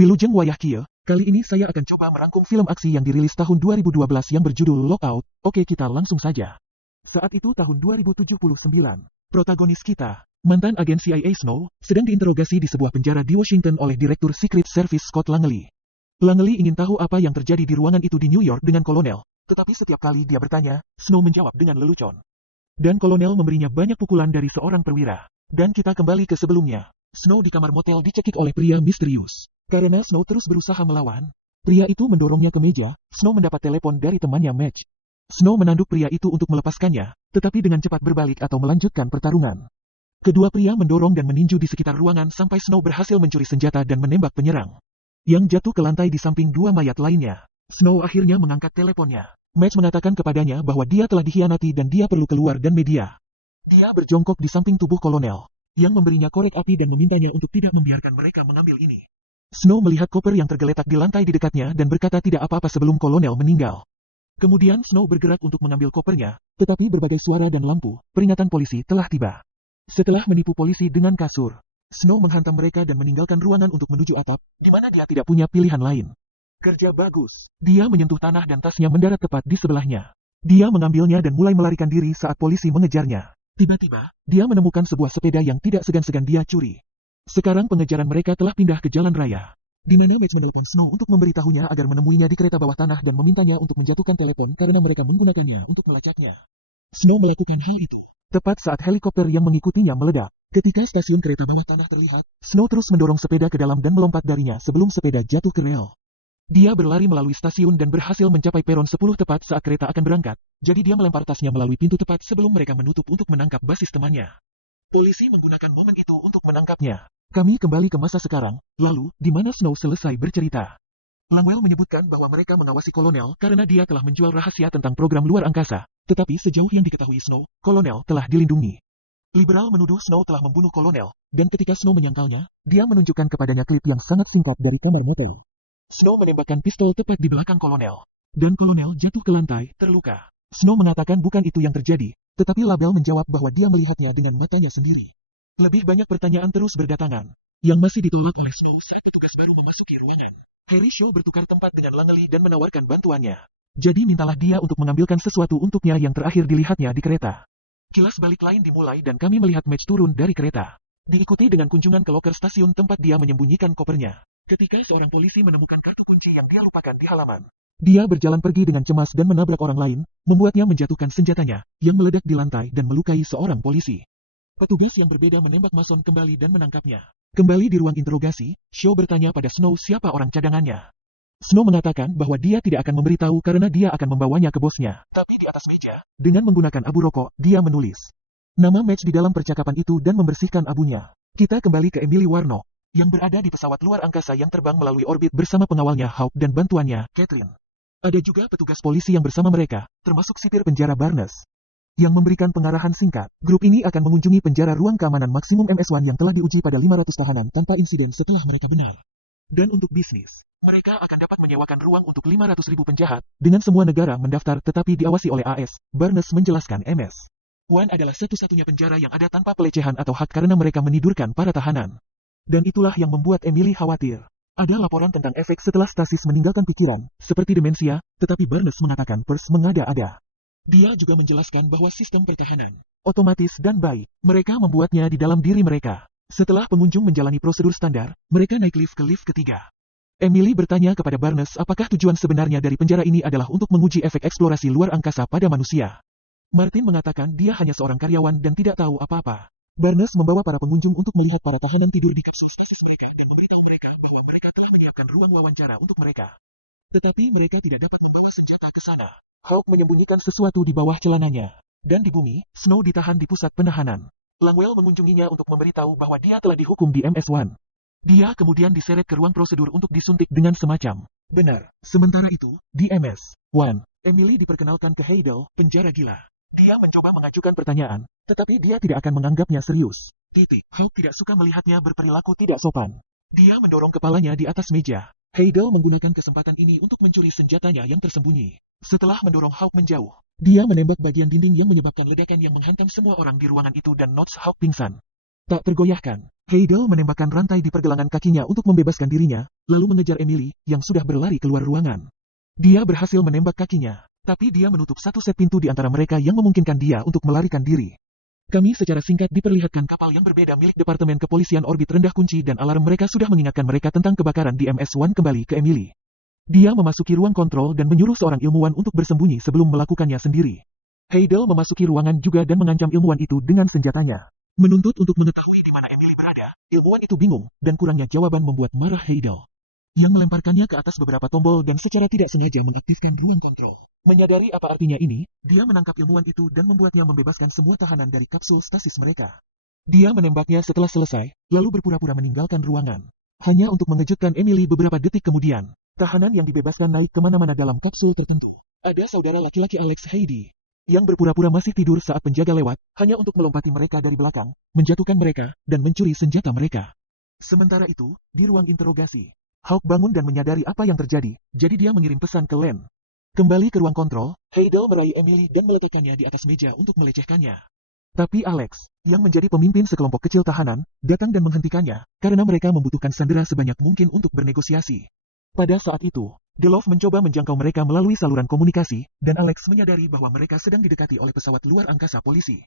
Wilujeng Wayah Kie, kali ini saya akan coba merangkum film aksi yang dirilis tahun 2012 yang berjudul Lockout. Oke, kita langsung saja. Saat itu tahun 2079. Protagonis kita, mantan agen CIA Snow, sedang diinterogasi di sebuah penjara di Washington oleh Direktur Secret Service Scott Langley. Langley ingin tahu apa yang terjadi di ruangan itu di New York dengan kolonel, tetapi setiap kali dia bertanya, Snow menjawab dengan lelucon. Dan kolonel memberinya banyak pukulan dari seorang perwira. Dan kita kembali ke sebelumnya. Snow di kamar motel dicekik oleh pria misterius. Karena Snow terus berusaha melawan, pria itu mendorongnya ke meja. Snow mendapat telepon dari temannya Madge. Snow menanduk pria itu untuk melepaskannya, tetapi dengan cepat berbalik atau melanjutkan pertarungan. Kedua pria mendorong dan meninju di sekitar ruangan sampai Snow berhasil mencuri senjata dan menembak penyerang, yang jatuh ke lantai di samping dua mayat lainnya. Snow akhirnya mengangkat teleponnya. Madge mengatakan kepadanya bahwa dia telah dikhianati dan dia perlu keluar dan media. Dia berjongkok di samping tubuh kolonel, yang memberinya korek api dan memintanya untuk tidak membiarkan mereka mengambil ini. Snow melihat koper yang tergeletak di lantai di dekatnya dan berkata tidak apa-apa sebelum kolonel meninggal. Kemudian Snow bergerak untuk mengambil kopernya, tetapi berbagai suara dan lampu, peringatan polisi telah tiba. Setelah menipu polisi dengan kasur, Snow menghantam mereka dan meninggalkan ruangan untuk menuju atap, di mana dia tidak punya pilihan lain. Kerja bagus. Dia menyentuh tanah dan tasnya mendarat tepat di sebelahnya. Dia mengambilnya dan mulai melarikan diri saat polisi mengejarnya. Tiba-tiba, dia menemukan sebuah sepeda yang tidak segan-segan dia curi. Sekarang pengejaran mereka telah pindah ke jalan raya, di mana Madge menelepon Snow untuk memberitahunya agar menemuinya di kereta bawah tanah dan memintanya untuk menjatuhkan telepon karena mereka menggunakannya untuk melacaknya. Snow melakukan hal itu tepat saat helikopter yang mengikutinya meledak. Ketika stasiun kereta bawah tanah terlihat, Snow terus mendorong sepeda ke dalam dan melompat darinya sebelum sepeda jatuh ke rel. Dia berlari melalui stasiun dan berhasil mencapai peron 10 tepat saat kereta akan berangkat, jadi dia melempar tasnya melalui pintu tepat sebelum mereka menutup untuk menangkap basis temannya. Polisi menggunakan momen itu untuk menangkapnya. Kami kembali ke masa sekarang, lalu, di mana Snow selesai bercerita. Langwell menyebutkan bahwa mereka mengawasi kolonel karena dia telah menjual rahasia tentang program luar angkasa, tetapi sejauh yang diketahui Snow, kolonel telah dilindungi. Liberal menuduh Snow telah membunuh kolonel, dan ketika Snow menyangkalnya, dia menunjukkan kepadanya klip yang sangat singkat dari kamar motel. Snow menembakkan pistol tepat di belakang kolonel, dan kolonel jatuh ke lantai, terluka. Snow mengatakan bukan itu yang terjadi, tetapi Labelle menjawab bahwa dia melihatnya dengan matanya sendiri. Lebih banyak pertanyaan terus berdatangan, yang masih ditolak oleh Snow saat petugas baru memasuki ruangan. Harry Shaw bertukar tempat dengan Langley dan menawarkan bantuannya. Jadi mintalah dia untuk mengambilkan sesuatu untuknya yang terakhir dilihatnya di kereta. Kilas balik lain dimulai dan kami melihat Madge turun dari kereta, diikuti dengan kunjungan ke loker stasiun tempat dia menyembunyikan kopernya. Ketika seorang polisi menemukan kartu kunci yang dia lupakan di halaman, dia berjalan pergi dengan cemas dan menabrak orang lain, membuatnya menjatuhkan senjatanya, yang meledak di lantai dan melukai seorang polisi. Petugas yang berbeda menembak Mason kembali dan menangkapnya. Kembali di ruang interogasi, Shaw bertanya pada Snow siapa orang cadangannya. Snow mengatakan bahwa dia tidak akan memberitahu karena dia akan membawanya ke bosnya. Tapi di atas meja, dengan menggunakan abu rokok, dia menulis nama Madge di dalam percakapan itu dan membersihkan abunya. Kita kembali ke Emily Warnock, yang berada di pesawat luar angkasa yang terbang melalui orbit bersama pengawalnya Hawk dan bantuannya, Catherine. Ada juga petugas polisi yang bersama mereka, termasuk sipir penjara Barnes, yang memberikan pengarahan singkat. Grup ini akan mengunjungi penjara ruang keamanan maksimum MS-1 yang telah diuji pada 500 tahanan tanpa insiden setelah mereka benar. Dan untuk bisnis, mereka akan dapat menyewakan ruang untuk 500.000 penjahat, dengan semua negara mendaftar tetapi diawasi oleh AS, Barnes menjelaskan MS-1 adalah satu-satunya penjara yang ada tanpa pelecehan atau hak karena mereka menidurkan para tahanan. Dan itulah yang membuat Emily khawatir. Ada laporan tentang efek setelah stasis meninggalkan pikiran, seperti demensia, tetapi Barnes mengatakan Pers mengada-ada. Dia juga menjelaskan bahwa sistem pertahanan, otomatis dan baik, mereka membuatnya di dalam diri mereka. Setelah pengunjung menjalani prosedur standar, mereka naik lift ke lift ketiga. Emily bertanya kepada Barnes apakah tujuan sebenarnya dari penjara ini adalah untuk menguji efek eksplorasi luar angkasa pada manusia. Martin mengatakan dia hanya seorang karyawan dan tidak tahu apa-apa. Barnes membawa para pengunjung untuk melihat para tahanan tidur di kapsul stasis mereka dan memberitahu mereka bahwa mereka telah menyiapkan ruang wawancara untuk mereka. Tetapi mereka tidak dapat membawa senjata ke sana. Hawk menyembunyikan sesuatu di bawah celananya. Dan di bumi, Snow ditahan di pusat penahanan. Langwell mengunjunginya untuk memberitahu bahwa dia telah dihukum di MS-1. Dia kemudian diseret ke ruang prosedur untuk disuntik dengan semacam benar. Sementara itu, di MS-1, Emily diperkenalkan ke Heidel, penjara gila. Dia mencoba mengajukan pertanyaan, tetapi dia tidak akan menganggapnya serius. Hawk tidak suka melihatnya berperilaku tidak sopan. Dia mendorong kepalanya di atas meja. Heidel menggunakan kesempatan ini untuk mencuri senjatanya yang tersembunyi. Setelah mendorong Hawk menjauh, dia menembak bagian dinding yang menyebabkan ledakan yang menghantam semua orang di ruangan itu dan Notch Hawk pingsan. Tak tergoyahkan, Heidel menembakkan rantai di pergelangan kakinya untuk membebaskan dirinya, lalu mengejar Emily, yang sudah berlari keluar ruangan. Dia berhasil menembak kakinya, tapi dia menutup satu set pintu di antara mereka yang memungkinkan dia untuk melarikan diri. Kami secara singkat diperlihatkan kapal yang berbeda milik Departemen Kepolisian Orbit rendah kunci dan alarm mereka sudah mengingatkan mereka tentang kebakaran di MS-1 kembali ke Emily. Dia memasuki ruang kontrol dan menyuruh seorang ilmuwan untuk bersembunyi sebelum melakukannya sendiri. Heidel memasuki ruangan juga dan mengancam ilmuwan itu dengan senjatanya. Menuntut untuk mengetahui di mana Emily berada. Ilmuwan itu bingung, dan kurangnya jawaban membuat marah Heidel, yang melemparkannya ke atas beberapa tombol dan secara tidak sengaja mengaktifkan ruang kontrol. Menyadari apa artinya ini, dia menangkap ilmuwan itu dan membuatnya membebaskan semua tahanan dari kapsul stasis mereka. Dia menembaknya setelah selesai, lalu berpura-pura meninggalkan ruangan. Hanya untuk mengejutkan Emily beberapa detik kemudian, tahanan yang dibebaskan naik kemana-mana dalam kapsul tertentu. Ada saudara laki-laki Alex Heidi, yang berpura-pura masih tidur saat penjaga lewat, hanya untuk melompati mereka dari belakang, menjatuhkan mereka, dan mencuri senjata mereka. Sementara itu, di ruang interogasi, Hawk bangun dan menyadari apa yang terjadi, jadi dia mengirim pesan ke Len. Kembali ke ruang kontrol, Heidel meraih Emily dan meletakkannya di atas meja untuk melecehkannya. Tapi Alex, yang menjadi pemimpin sekelompok kecil tahanan, datang dan menghentikannya, karena mereka membutuhkan sandera sebanyak mungkin untuk bernegosiasi. Pada saat itu, Delov mencoba menjangkau mereka melalui saluran komunikasi, dan Alex menyadari bahwa mereka sedang didekati oleh pesawat luar angkasa polisi.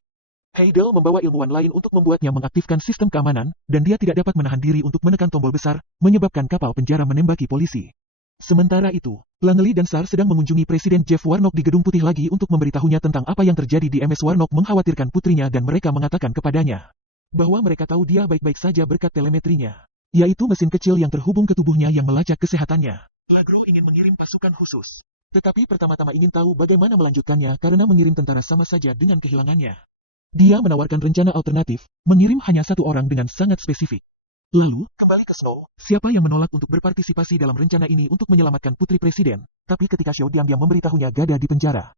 Heidel membawa ilmuwan lain untuk membuatnya mengaktifkan sistem keamanan, dan dia tidak dapat menahan diri untuk menekan tombol besar, menyebabkan kapal penjara menembaki polisi. Sementara itu, Langley dan Sar sedang mengunjungi Presiden Jeff Warnock di Gedung Putih lagi untuk memberitahunya tentang apa yang terjadi di MS. Warnock mengkhawatirkan putrinya dan mereka mengatakan kepadanya bahwa mereka tahu dia baik-baik saja berkat telemetrinya, yaitu mesin kecil yang terhubung ke tubuhnya yang melacak kesehatannya. Lagro ingin mengirim pasukan khusus, tetapi pertama-tama ingin tahu bagaimana melanjutkannya karena mengirim tentara sama saja dengan kehilangannya. Dia menawarkan rencana alternatif, mengirim hanya satu orang dengan sangat spesifik. Lalu, kembali ke Snow, siapa yang menolak untuk berpartisipasi dalam rencana ini untuk menyelamatkan putri presiden, tapi ketika Shaw diam-diam memberitahunya Gada di penjara.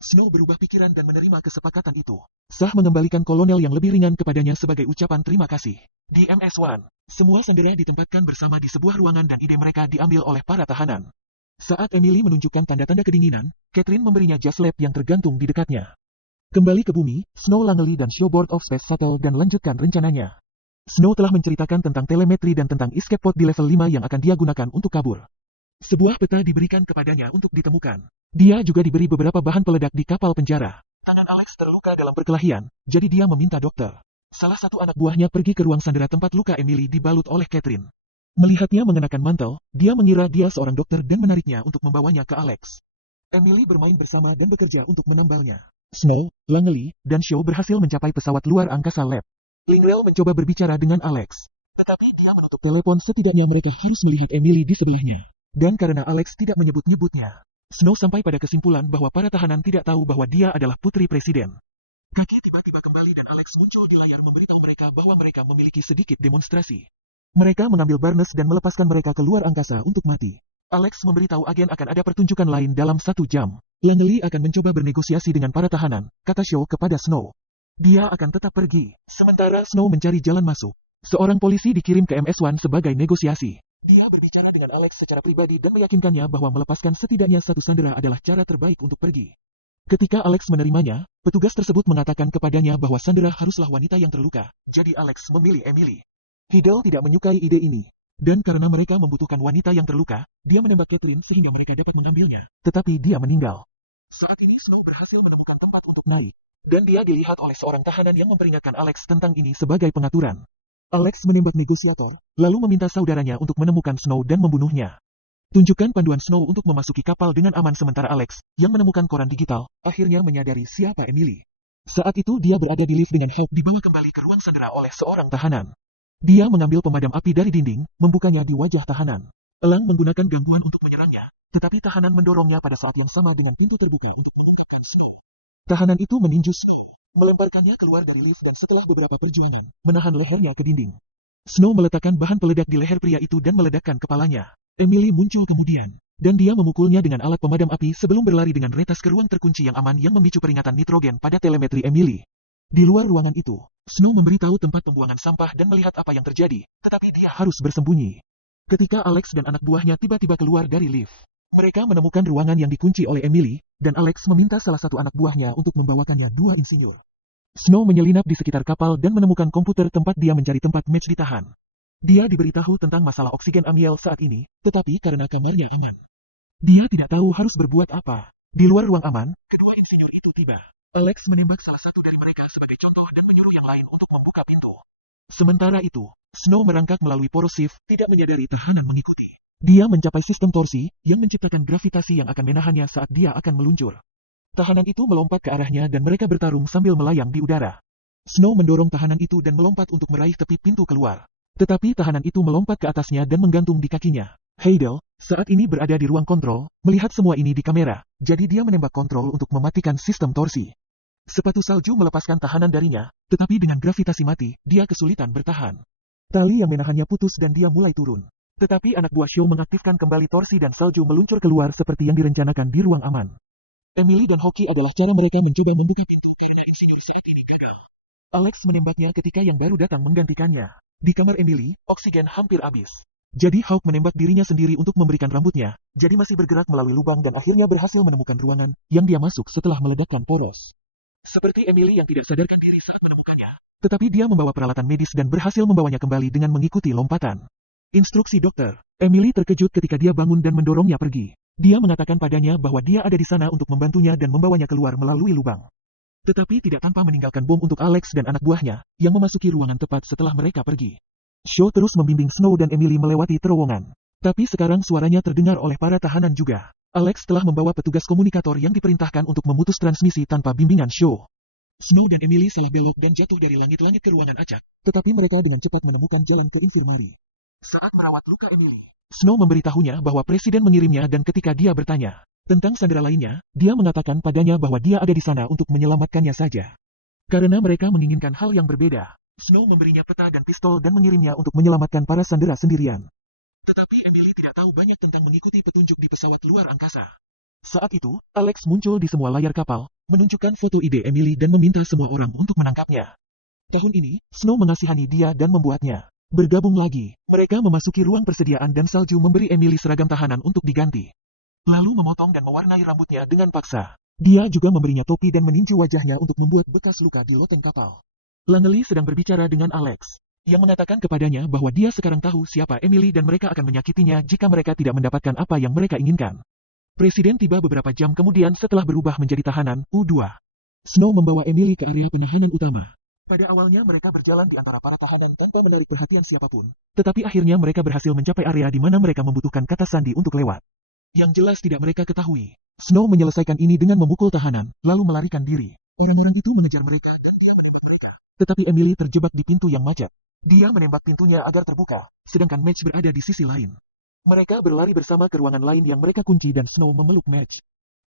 Snow berubah pikiran dan menerima kesepakatan itu. Sah mengembalikan kolonel yang lebih ringan kepadanya sebagai ucapan terima kasih. Di MS-1, semua sandera ditempatkan bersama di sebuah ruangan dan ide mereka diambil oleh para tahanan. Saat Emily menunjukkan tanda-tanda kedinginan, Catherine memberinya jas lab yang tergantung di dekatnya. Kembali ke bumi, Snow, Langley dan Shaw board of Space Shuttle dan lanjutkan rencananya. Snow telah menceritakan tentang telemetri dan tentang escape pod di level 5 yang akan dia gunakan untuk kabur. Sebuah peta diberikan kepadanya untuk ditemukan. Dia juga diberi beberapa bahan peledak di kapal penjara. Tangan Alex terluka dalam perkelahian, jadi dia meminta dokter. Salah satu anak buahnya pergi ke ruang sandera tempat luka Emily dibalut oleh Catherine. Melihatnya mengenakan mantel, dia mengira dia seorang dokter dan menariknya untuk membawanya ke Alex. Emily bermain bersama dan bekerja untuk menambalnya. Snow, Langley, dan Shaw berhasil mencapai pesawat luar angkasa lab. Lingrel mencoba berbicara dengan Alex, tetapi dia menutup telepon. Setidaknya mereka harus melihat Emily di sebelahnya. Dan karena Alex tidak menyebut-nyebutnya, Snow sampai pada kesimpulan bahwa para tahanan tidak tahu bahwa dia adalah putri presiden. Kaki tiba-tiba kembali dan Alex muncul di layar memberitahu mereka bahwa mereka memiliki sedikit demonstrasi. Mereka mengambil Barnes dan melepaskan mereka ke luar angkasa untuk mati. Alex memberitahu agen akan ada pertunjukan lain dalam 1 jam. Langley akan mencoba bernegosiasi dengan para tahanan, kata Shaw kepada Snow. Dia akan tetap pergi, sementara Snow mencari jalan masuk. Seorang polisi dikirim ke MS-1 sebagai negosiasi. Dia berbicara dengan Alex secara pribadi dan meyakinkannya bahwa melepaskan setidaknya satu sandera adalah cara terbaik untuk pergi. Ketika Alex menerimanya, petugas tersebut mengatakan kepadanya bahwa sandera haruslah wanita yang terluka, jadi Alex memilih Emily. Heidel tidak menyukai ide ini, dan karena mereka membutuhkan wanita yang terluka, dia menembak Catherine sehingga mereka dapat mengambilnya, tetapi dia meninggal. Saat ini Snow berhasil menemukan tempat untuk naik, dan dia dilihat oleh seorang tahanan yang memperingatkan Alex tentang ini sebagai pengaturan. Alex menembak negosiator, lalu meminta saudaranya untuk menemukan Snow dan membunuhnya. Tunjukkan panduan Snow untuk memasuki kapal dengan aman sementara Alex, yang menemukan koran digital, akhirnya menyadari siapa Emily. Saat itu dia berada di lift dengan Hawk dibawa kembali ke ruang sandera oleh seorang tahanan. Dia mengambil pemadam api dari dinding, membukanya di wajah tahanan. Elang menggunakan gangguan untuk menyerangnya, tetapi tahanan mendorongnya pada saat yang sama dengan pintu terbuka untuk mengungkapkan Snow. Tahanan itu meninju Snow, melemparkannya keluar dari lift dan setelah beberapa perjuangan, menahan lehernya ke dinding. Snow meletakkan bahan peledak di leher pria itu dan meledakkan kepalanya. Emily muncul kemudian, dan dia memukulnya dengan alat pemadam api sebelum berlari dengan retas ke ruang terkunci yang aman yang memicu peringatan nitrogen pada telemetri Emily. Di luar ruangan itu, Snow memberitahu tempat pembuangan sampah dan melihat apa yang terjadi, tetapi dia harus bersembunyi. Ketika Alex dan anak buahnya tiba-tiba keluar dari lift, mereka menemukan ruangan yang dikunci oleh Emily, dan Alex meminta salah satu anak buahnya untuk membawakannya 2 insinyur. Snow menyelinap di sekitar kapal dan menemukan komputer tempat dia mencari tempat Match ditahan. Dia diberitahu tentang masalah oksigen Amiel saat ini, tetapi karena kamarnya aman, dia tidak tahu harus berbuat apa. Di luar ruang aman, kedua insinyur itu tiba. Alex menembak salah satu dari mereka sebagai contoh dan menyuruh yang lain untuk membuka pintu. Sementara itu, Snow merangkak melalui poros shift, tidak menyadari tahanan mengikuti. Dia mencapai sistem torsi, yang menciptakan gravitasi yang akan menahannya saat dia akan meluncur. Tahanan itu melompat ke arahnya dan mereka bertarung sambil melayang di udara. Snow mendorong tahanan itu dan melompat untuk meraih tepi pintu keluar. Tetapi tahanan itu melompat ke atasnya dan menggantung di kakinya. Heidel, saat ini berada di ruang kontrol, melihat semua ini di kamera, jadi dia menembak kontrol untuk mematikan sistem torsi. Sepatu salju melepaskan tahanan darinya, tetapi dengan gravitasi mati, dia kesulitan bertahan. Tali yang menahannya putus dan dia mulai turun. Tetapi anak buah Shaw mengaktifkan kembali torsi dan salju meluncur keluar seperti yang direncanakan di ruang aman. Emily dan Hoki adalah cara mereka mencoba membuka pintu karena insinyur saat ini gagal. Alex menembaknya ketika yang baru datang menggantikannya. Di kamar Emily, oksigen hampir habis. Jadi Hawk menembak dirinya sendiri untuk memberikan rambutnya, jadi masih bergerak melalui lubang dan akhirnya berhasil menemukan ruangan yang dia masuk setelah meledakkan poros. Seperti Emily yang tidak sadarkan diri saat menemukannya, tetapi dia membawa peralatan medis dan berhasil membawanya kembali dengan mengikuti lompatan. Instruksi dokter. Emily terkejut ketika dia bangun dan mendorongnya pergi. Dia mengatakan padanya bahwa dia ada di sana untuk membantunya dan membawanya keluar melalui lubang. Tetapi tidak tanpa meninggalkan bom untuk Alex dan anak buahnya, yang memasuki ruangan tepat setelah mereka pergi. Shaw terus membimbing Snow dan Emily melewati terowongan. Tapi sekarang suaranya terdengar oleh para tahanan juga. Alex telah membawa petugas komunikator yang diperintahkan untuk memutus transmisi tanpa bimbingan Shaw. Snow dan Emily salah belok dan jatuh dari langit-langit ke ruangan acak, tetapi mereka dengan cepat menemukan jalan ke infirmari. Saat merawat luka Emily, Snow memberitahunya bahwa presiden mengirimnya dan ketika dia bertanya tentang sandera lainnya, dia mengatakan padanya bahwa dia ada di sana untuk menyelamatkannya saja. Karena mereka menginginkan hal yang berbeda, Snow memberinya peta dan pistol dan mengirimnya untuk menyelamatkan para sandera sendirian. Tetapi Emily tidak tahu banyak tentang mengikuti petunjuk di pesawat luar angkasa. Saat itu, Alex muncul di semua layar kapal, menunjukkan foto ide Emily dan meminta semua orang untuk menangkapnya. Tahun ini, Snow mengasihani dia dan membuatnya bergabung lagi. Mereka memasuki ruang persediaan dan salju memberi Emily seragam tahanan untuk diganti. Lalu memotong dan mewarnai rambutnya dengan paksa. Dia juga memberinya topi dan meninju wajahnya untuk membuat bekas luka di loteng kapal. Langley sedang berbicara dengan Alex, yang mengatakan kepadanya bahwa dia sekarang tahu siapa Emily dan mereka akan menyakitinya jika mereka tidak mendapatkan apa yang mereka inginkan. Presiden tiba beberapa jam kemudian setelah berubah menjadi tahanan U2. Snow membawa Emily ke area penahanan utama. Pada awalnya mereka berjalan di antara para tahanan tanpa menarik perhatian siapapun, tetapi akhirnya mereka berhasil mencapai area di mana mereka membutuhkan kata sandi untuk lewat. Yang jelas tidak mereka ketahui, Snow menyelesaikan ini dengan memukul tahanan, lalu melarikan diri. Orang-orang itu mengejar mereka dan dia menembak mereka. Tetapi Emily terjebak di pintu yang macet. Dia menembak pintunya agar terbuka, sedangkan Match berada di sisi lain. Mereka berlari bersama ke ruangan lain yang mereka kunci dan Snow memeluk Match.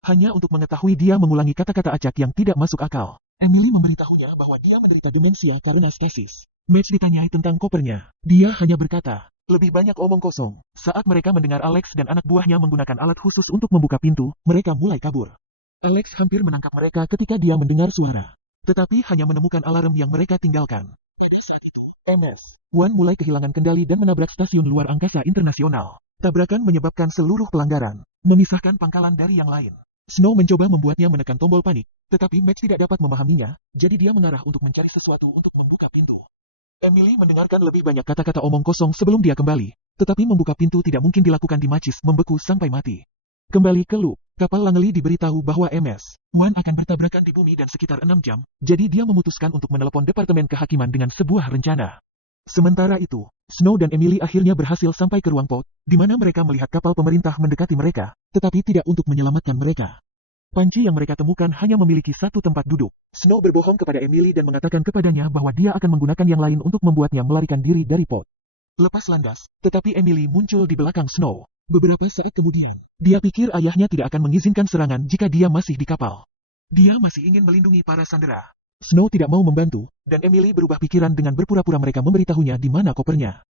Hanya untuk mengetahui dia mengulangi kata-kata acak yang tidak masuk akal. Emily memberitahunya bahwa dia menderita demensia karena stasis. Match ditanyai tentang kopernya. Dia hanya berkata, lebih banyak omong kosong. Saat mereka mendengar Alex dan anak buahnya menggunakan alat khusus untuk membuka pintu, mereka mulai kabur. Alex hampir menangkap mereka ketika dia mendengar suara. Tetapi hanya menemukan alarm yang mereka tinggalkan. Pada saat itu, MS-1 mulai kehilangan kendali dan menabrak stasiun luar angkasa internasional. Tabrakan menyebabkan seluruh pelanggaran, memisahkan pangkalan dari yang lain. Snow mencoba membuatnya menekan tombol panik, tetapi Match tidak dapat memahaminya, jadi dia mengarah untuk mencari sesuatu untuk membuka pintu. Emily mendengarkan lebih banyak kata-kata omong kosong sebelum dia kembali, tetapi membuka pintu tidak mungkin dilakukan di macis membeku sampai mati. Kembali ke loop, kapal Langley diberitahu bahwa MS-1 akan bertabrakan di bumi dan sekitar 6 jam, jadi dia memutuskan untuk menelepon Departemen Kehakiman dengan sebuah rencana. Sementara itu, Snow dan Emily akhirnya berhasil sampai ke ruang pod, di mana mereka melihat kapal pemerintah mendekati mereka, tetapi tidak untuk menyelamatkan mereka. Panci yang mereka temukan hanya memiliki satu tempat duduk. Snow berbohong kepada Emily dan mengatakan kepadanya bahwa dia akan menggunakan yang lain untuk membuatnya melarikan diri dari pod. Lepas landas, tetapi Emily muncul di belakang Snow. Beberapa saat kemudian, dia pikir ayahnya tidak akan mengizinkan serangan jika dia masih di kapal. Dia masih ingin melindungi para sandera. Snow tidak mau membantu, dan Emily berubah pikiran dengan berpura-pura mereka memberitahunya di mana kopernya.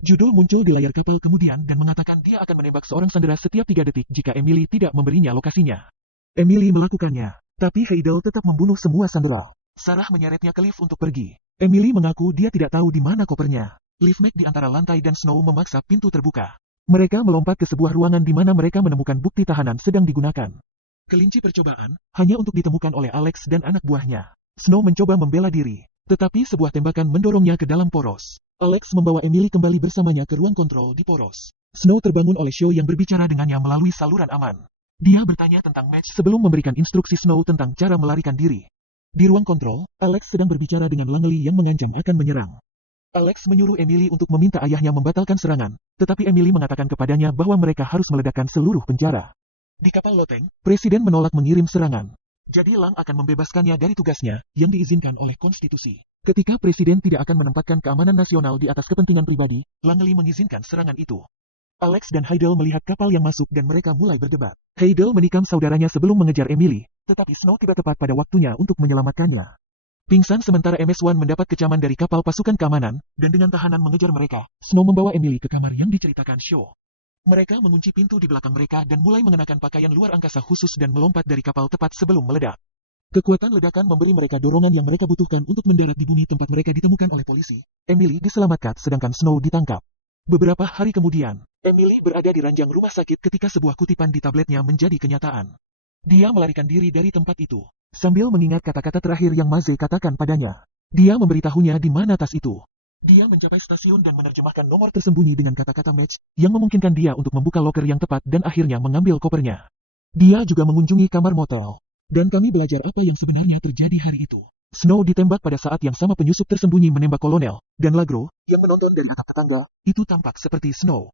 Judul muncul di layar kapal kemudian dan mengatakan dia akan menembak seorang sandera setiap 3 detik jika Emily tidak memberinya lokasinya. Emily melakukannya, tapi Heidel tetap membunuh semua sandera. Sarah menyeretnya ke lift untuk pergi. Emily mengaku dia tidak tahu di mana kopernya. Lift naik di antara lantai dan Snow memaksa pintu terbuka. Mereka melompat ke sebuah ruangan di mana mereka menemukan bukti tahanan sedang digunakan. Kelinci percobaan, hanya untuk ditemukan oleh Alex dan anak buahnya. Snow mencoba membela diri, tetapi sebuah tembakan mendorongnya ke dalam poros. Alex membawa Emily kembali bersamanya ke ruang kontrol di poros. Snow terbangun oleh Shaw yang berbicara dengannya melalui saluran aman. Dia bertanya tentang match sebelum memberikan instruksi Snow tentang cara melarikan diri. Di ruang kontrol, Alex sedang berbicara dengan Langley yang mengancam akan menyerang. Alex menyuruh Emily untuk meminta ayahnya membatalkan serangan, tetapi Emily mengatakan kepadanya bahwa mereka harus meledakkan seluruh penjara. Di kapal loteng, Presiden menolak mengirim serangan. Jadi Lang akan membebaskannya dari tugasnya, yang diizinkan oleh konstitusi. Ketika Presiden tidak akan menempatkan keamanan nasional di atas kepentingan pribadi, Langley mengizinkan serangan itu. Alex dan Heidel melihat kapal yang masuk dan mereka mulai berdebat. Heidel menikam saudaranya sebelum mengejar Emily, tetapi Snow tiba tepat pada waktunya untuk menyelamatkannya. Pingsan sementara MS-1 mendapat kecaman dari kapal pasukan keamanan, dan dengan tahanan mengejar mereka, Snow membawa Emily ke kamar yang diceritakan Shaw. Mereka mengunci pintu di belakang mereka dan mulai mengenakan pakaian luar angkasa khusus dan melompat dari kapal tepat sebelum meledak. Kekuatan ledakan memberi mereka dorongan yang mereka butuhkan untuk mendarat di bumi tempat mereka ditemukan oleh polisi. Emily diselamatkan sedangkan Snow ditangkap. Beberapa hari kemudian, Emily berada di ranjang rumah sakit ketika sebuah kutipan di tabletnya menjadi kenyataan. Dia melarikan diri dari tempat itu, sambil mengingat kata-kata terakhir yang Maze katakan padanya. Dia memberitahunya di mana tas itu. Dia mencapai stasiun dan menerjemahkan nomor tersembunyi dengan kata-kata match, yang memungkinkan dia untuk membuka loker yang tepat dan akhirnya mengambil kopernya. Dia juga mengunjungi kamar motel. Dan kami belajar apa yang sebenarnya terjadi hari itu. Snow ditembak pada saat yang sama penyusup tersembunyi menembak kolonel, dan Lagro, yang menonton dari atap tetangga, itu tampak seperti Snow.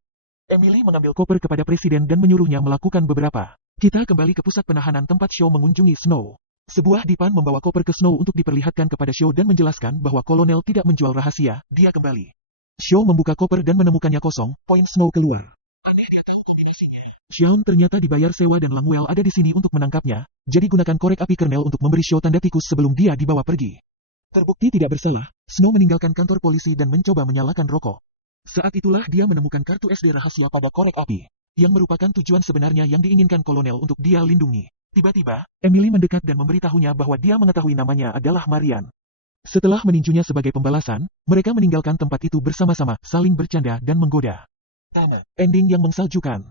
Emily mengambil koper kepada Presiden dan menyuruhnya melakukan beberapa. Kita kembali ke pusat penahanan tempat Shaw mengunjungi Snow. Sebuah dipan membawa koper ke Snow untuk diperlihatkan kepada Shaw dan menjelaskan bahwa kolonel tidak menjual rahasia, dia kembali. Shaw membuka koper dan menemukannya kosong, poin Snow keluar. Aneh dia tahu kombinasinya. Shawn ternyata dibayar sewa dan Langwell ada di sini untuk menangkapnya, jadi gunakan korek api kernel untuk memberi Shaw tanda tikus sebelum dia dibawa pergi. Terbukti tidak bersalah, Snow meninggalkan kantor polisi dan mencoba menyalakan rokok. Saat itulah dia menemukan kartu SD rahasia pada korek api, yang merupakan tujuan sebenarnya yang diinginkan kolonel untuk dia lindungi. Tiba-tiba, Emily mendekat dan memberitahunya bahwa dia mengetahui namanya adalah Marian. Setelah meninjunya sebagai pembalasan, mereka meninggalkan tempat itu bersama-sama, saling bercanda dan menggoda. Ending yang mensaljukan.